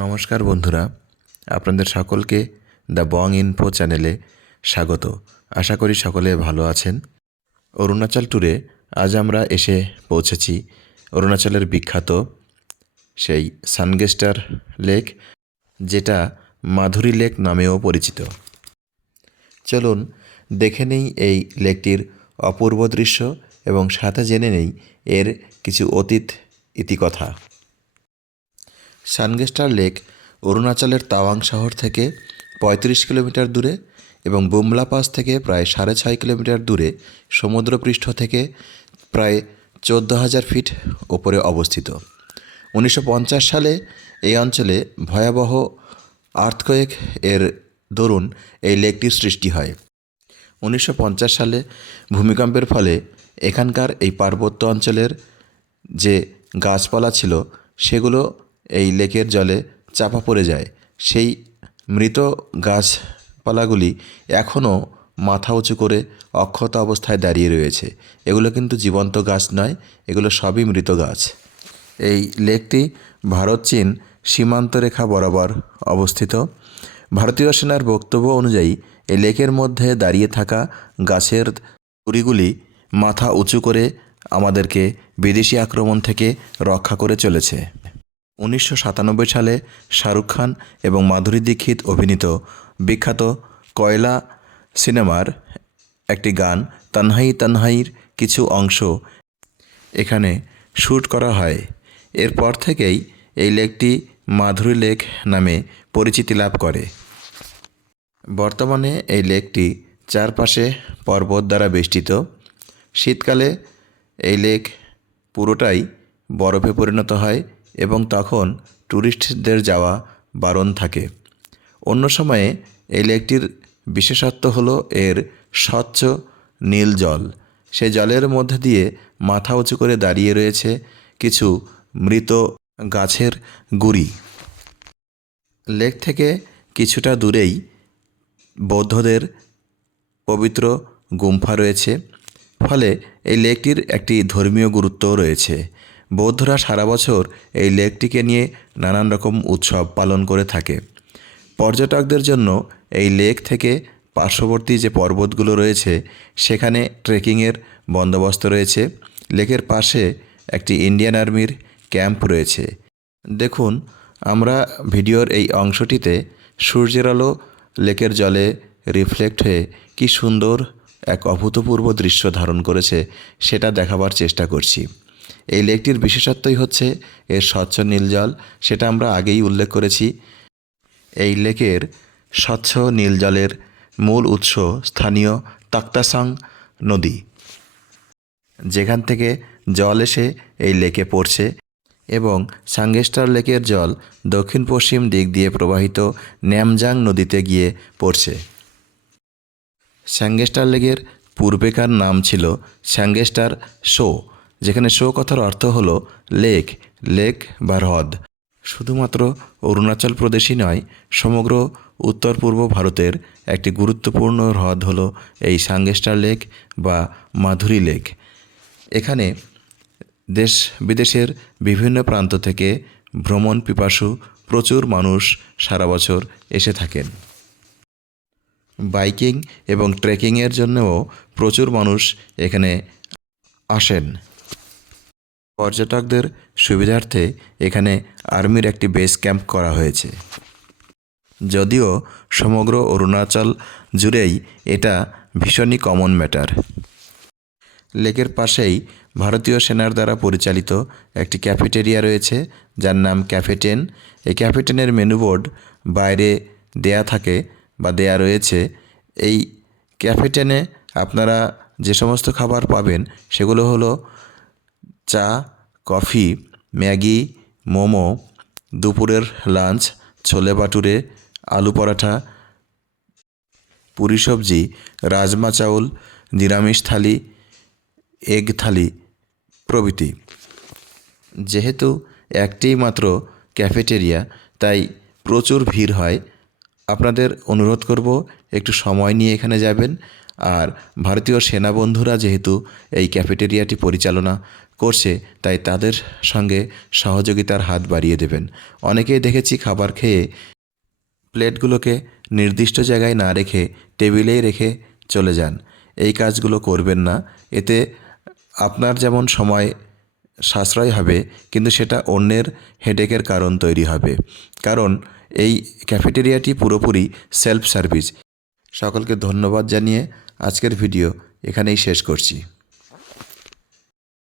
নমস্কার বন্ধুরা, আপনাদের সকলকে দ্য বং ইনফো চ্যানেলে স্বাগত। আশা করি সকলে ভালো আছেন। অরুণাচল ট্যুরে আজ আমরা এসে পৌঁছেছি অরুণাচলের বিখ্যাত সেই সানগেস্টার লেক, যেটা মাধুরী লেক নামেও পরিচিত। চলুন দেখে নেই এই লেকটির অপূর্ব দৃশ্য এবং সাথে জেনে নেই এর কিছু অতীত ইতিকথা। সানগেস্টার লেক অরুণাচলের তাওয়াং শহর থেকে ৩৫ কিলোমিটার দূরে এবং বুমলা পাস থেকে প্রায় ৬.৫ কিলোমিটার দূরে সমুদ্রপৃষ্ঠ থেকে প্রায় ১৪,০০০ ফিট ওপরে অবস্থিত। ১৯৫০ সালে এই অঞ্চলে ভয়াবহ আর্থকোয়েক এর দরুন এই লেকটির সৃষ্টি হয়। ১৯৫০ সালে ভূমিকম্পের ফলে এখানকার এই পার্বত্য অঞ্চলের যে গাছপালা ছিল সেগুলো এই লেকের জলে চাপা পড়ে যায়। সেই মৃত গাছপালাগুলি এখনও মাথা উঁচু করে অক্ষত অবস্থায় দাঁড়িয়ে রয়েছে। এগুলো কিন্তু জীবন্ত গাছ নয়, এগুলো সবই মৃত গাছ। এই লেকটি ভারত চীন সীমান্ত রেখা বরাবর অবস্থিত। ভারতীয় সেনার বক্তব্য অনুযায়ী এই লেকের মধ্যে দাঁড়িয়ে থাকা গাছের গুড়িগুলি মাথা উঁচু করে আমাদেরকে বিদেশি আক্রমণ থেকে রক্ষা করে চলেছে। ১৯৯৭ সালে শাহরুখ খান এবং মাধুরী দীক্ষিত অভিনীত বিখ্যাত কয়লা সিনেমার একটি গান তন্হাই তন্হাইয়ের কিছু অংশ এখানে শ্যুট করা হয়। এরপর থেকেই এই লেকটি মাধুরী লেক নামে পরিচিতি লাভ করে। বর্তমানে এই লেকটি চারপাশে পর্বত দ্বারা বেষ্টিত। শীতকালে এই লেক পুরোটাই বরফে পরিণত হয় এবং তখন ট্যুরিস্টদের যাওয়া বারণ থাকে। অন্য সময়ে এই লেকটির বিশেষত্ব হলো এর স্বচ্ছ নীল জল। সেই জলের মধ্যে দিয়ে মাথা উঁচু করে দাঁড়িয়ে রয়েছে কিছু মৃত গাছের গুঁড়ি। লেক থেকে কিছুটা দূরেই বৌদ্ধদের পবিত্র গুম্ফা রয়েছে, ফলে এই লেকটির একটি ধর্মীয় গুরুত্বও রয়েছে। বৌদ্ধরা সারা বছর এই লেকটিকে নিয়ে নানান রকম উৎসব পালন করে থাকে। পর্যটকদের জন্য এই লেক থেকে পার্শ্ববর্তী যে পর্বতগুলো রয়েছে সেখানে ট্রেকিংয়ের বন্দোবস্ত রয়েছে। লেকের পাশে একটি ইন্ডিয়ান আর্মির ক্যাম্প রয়েছে। দেখুন, আমরা ভিডিওর এই অংশটিতে সূর্যের আলো লেকের জলে রিফ্লেক্ট হয়ে কি সুন্দর এক অভূতপূর্ব দৃশ্য ধারণ করেছে সেটা দেখাবার চেষ্টা করছি। এই লেকটির বিশেষত্বই হচ্ছে এর স্বচ্ছ নীল জল, সেটা আমরা আগেই উল্লেখ করেছি। এই লেকের স্বচ্ছ নীল জলের মূল উৎস স্থানীয় তাক্তাসাং নদী, যেখান থেকে জল এসে এই লেকে পড়ছে এবং সানগেস্টার লেকের জল দক্ষিণ পশ্চিম দিক দিয়ে প্রবাহিত ন্যামজাং নদীতে গিয়ে পড়ছে। সানগেস্টার লেকের পূর্বেকার নাম ছিল সানগেস্টার শো, যেখানে শো কথার অর্থ হলো লেক, লেক বা হ্রদ। শুধুমাত্র অরুণাচল প্রদেশই নয়, সমগ্র উত্তর পূর্ব ভারতের একটি গুরুত্বপূর্ণ হ্রদ হলো এই সানগেস্টার লেক বা মাধুরী লেক। এখানে দেশ বিদেশের বিভিন্ন প্রান্ত থেকে ভ্রমণ পিপাসু প্রচুর মানুষ সারা বছর এসে থাকেন। বাইকিং এবং ট্রেকিংয়ের জন্যও প্রচুর মানুষ এখানে আসেন। পর্যটকদের সুবিধার্থে এখানে আর্মির একটি বেস ক্যাম্প করা হয়েছে। যদিও সমগ্র অরুণাচল জুড়েই এটা ভীষণই কমন ম্যাটার। লেকের পাশেই ভারতীয় সেনার দ্বারা পরিচালিত একটি ক্যাফেটেরিয়া রয়েছে, যার নাম ক্যাফে 10। এই ক্যাফে 10-এর মেনু বোর্ড বাইরে দেয়া থাকে বা দেয়া রয়েছে। এই ক্যাফে 10-এ আপনারা যে সমস্ত খাবার পাবেন সেগুলো হলো চা, কফি, ম্যাগি, মোমো, দুপুরের লাঞ্চ, ছোলে বাটুরে, আলু পরাঠা, পুরি সবজি, রাজমা চাউল, নিরামিষ থালি, এগ থালি প্রভৃতি। যেহেতু একটিই মাত্র ক্যাফেটেরিয়া, তাই প্রচুর ভিড় হয়। আপনাদের অনুরোধ করব একটু সময় নিয়ে এখানে যাবেন। আর ভারতীয় সেনা বন্ধুরা যেহেতু এই ক্যাফেটেরিয়াটি পরিচালনা করছে, তাই তাদের সঙ্গে সহযোগিতার হাত বাড়িয়ে দেবেন। অনেকেই দেখেছি খাবার খেয়ে প্লেটগুলোকে নির্দিষ্ট জায়গায় না রেখে টেবিলেই রেখে চলে যান। এই কাজগুলো করবেন না। এতে আপনার যেমন সময় সাশ্রয় হবে, কিন্তু সেটা অন্যের হেডেকের কারণ তৈরি হবে। কারণ এই ক্যাফেটেরিয়াটি পুরোপুরি সেলফ সার্ভিস। সকলকে ধন্যবাদ জানিয়ে আজকের ভিডিও এখানেই শেষ করছি।